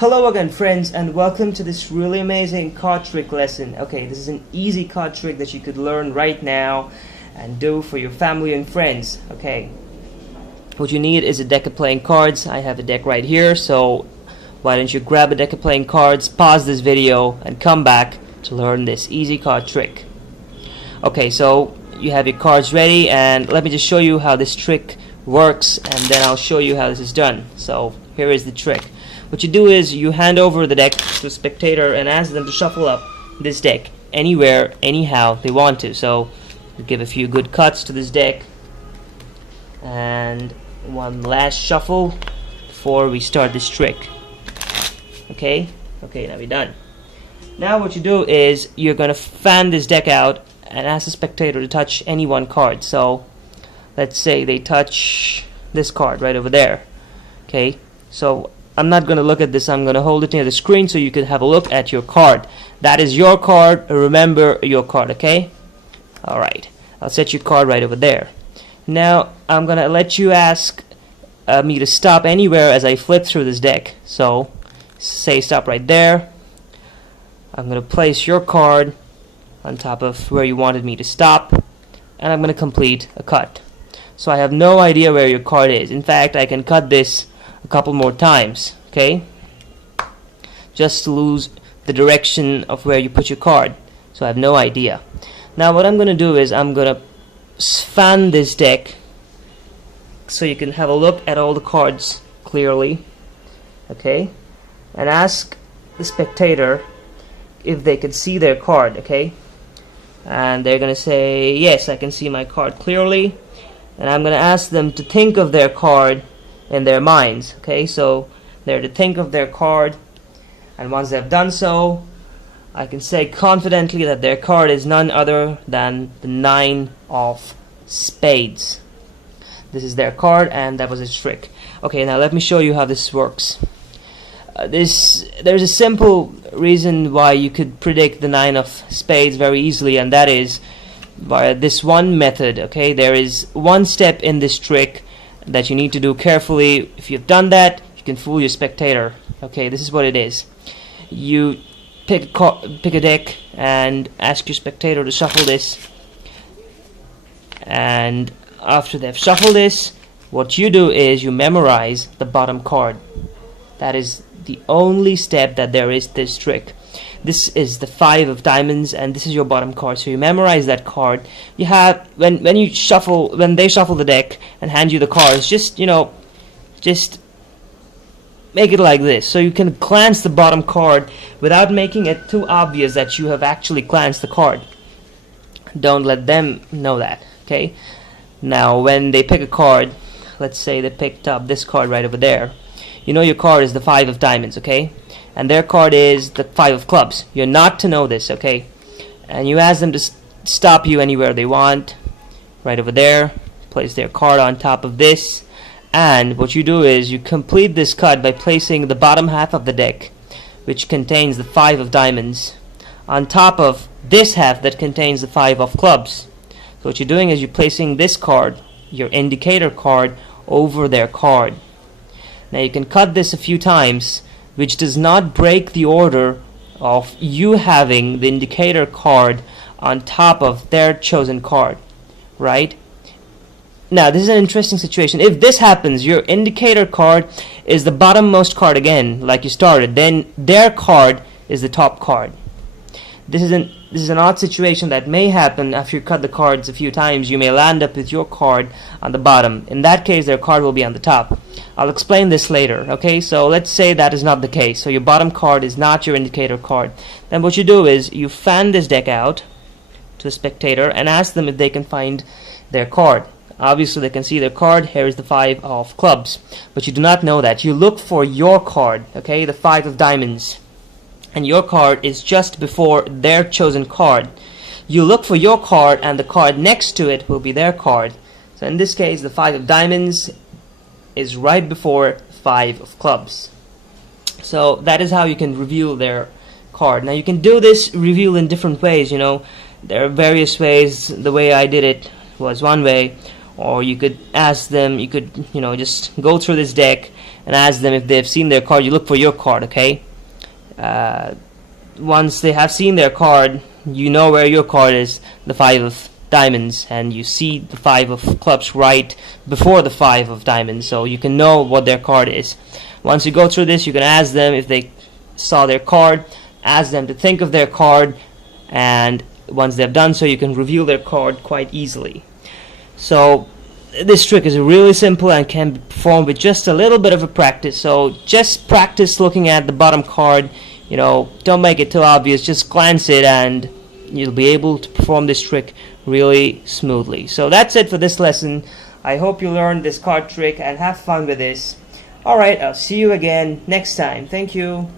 Hello again, friends, and welcome to this really amazing card trick lesson. Okay, this is an easy card trick that you could learn right now and do for your family and friends. Okay, what you need is a deck of playing cards. I have a deck right here, so why don't you grab a deck of playing cards, pause this video, and come back to learn this easy card trick. Okay, so you have your cards ready, and let me just show you how this trick works, and then I'll show you how this is done. So here is the trick. What you do is you hand over the deck to a spectator and ask them to shuffle up this deck anywhere, anyhow they want to. So you give a few good cuts to this deck and one last shuffle before we start this trick. Okay, now we're done. Now what you do is you're going to fan this deck out and ask the spectator to touch any one card. So let's say they touch this card right over there. Okay, so I'm not going to look at this. I'm going to hold it near the screen so you can have a look at your card. That is your card. Remember your card, okay? Alright, I'll set your card right over there. Now I'm going to let you ask me to stop anywhere as I flip through this deck. So say stop right there. I'm going to place your card on top of where you wanted me to stop, and I'm going to complete a cut. So I have no idea where your card is. In fact, I can cut this a couple more times, okay, just to lose the direction of where you put your card. So I have no idea. Now what I'm going to do is I'm going to fan this deck so you can have a look at all the cards clearly, okay, and ask the spectator if they can see their card, okay, and they're going to say yes, I can see my card clearly, and I'm going to ask them to think of their card in their minds. Okay, so they're to think of their card, and once they've done so, I can say confidently that their card is none other than the 9 of spades. This is their card, and that was its trick. Okay, now let me show you how this works. There's a simple reason why you could predict the 9 of spades very easily, and that is by this one method. Okay, there is one step in this trick that you need to do carefully. If you've done that, you can fool your spectator. Okay, this is what it is. You pick a deck and ask your spectator to shuffle this, and after they've shuffled this, what you do is you memorize the bottom card. That is the only step that there is this trick. This is the 5 of diamonds, and this is your bottom card. So you memorize that card. You have when they shuffle the deck and hand you the cards, just make it like this, so you can glance the bottom card without making it too obvious that you have actually glanced the card. Don't let them know that. Okay. Now when they pick a card, let's say they picked up this card right over there. You know your card is the 5 of diamonds, okay? And their card is the 5 of clubs. You're not to know this, okay? And you ask them to stop you anywhere they want, right over there. Place their card on top of this, and what you do is you complete this cut by placing the bottom half of the deck, which contains the 5 of diamonds, on top of this half that contains the 5 of clubs. So what you're doing is you're placing this card, your indicator card, over their card. Now you can cut this a few times, which does not break the order of you having the indicator card on top of their chosen card, right? Now this is an interesting situation. If this happens, your indicator card is the bottommost card again, like you started, then their card is the top card. This is an odd situation that may happen after you cut the cards a few times. You may land up with your card on the bottom. In that case, their card will be on the top. I'll explain this later. Okay, so let's say that is not the case. So your bottom card is not your indicator card. Then what you do is you fan this deck out to the spectator and ask them if they can find their card. Obviously they can see their card. Here is the 5 of clubs, but you do not know that. You look for your card, okay, the 5 of diamonds, and your card is just before their chosen card. You look for your card, and the card next to it will be their card. So in this case, the 5 of diamonds is right before 5 of clubs. So that is how you can reveal their card. Now you can do this reveal in different ways. There are various ways. The way I did it was one way, or you could ask them, you could, you know, just go through this deck and ask them if they've seen their card. You look for your card, okay? Once they have seen their card, you know where your card is, the 5 of diamonds, and you see the 5 of clubs right before the 5 of diamonds, so you can know what their card is. Once you go through this, you can ask them if they saw their card, ask them to think of their card, and once they've done so, you can reveal their card quite easily. So this trick is really simple and can be performed with just a little bit of a practice. So just practice looking at the bottom card, you know, don't make it too obvious, just glance it and you'll be able to perform this trick really smoothly. So that's it for this lesson. I hope you learned this card trick and have fun with this. Alright, I'll see you again next time. Thank you.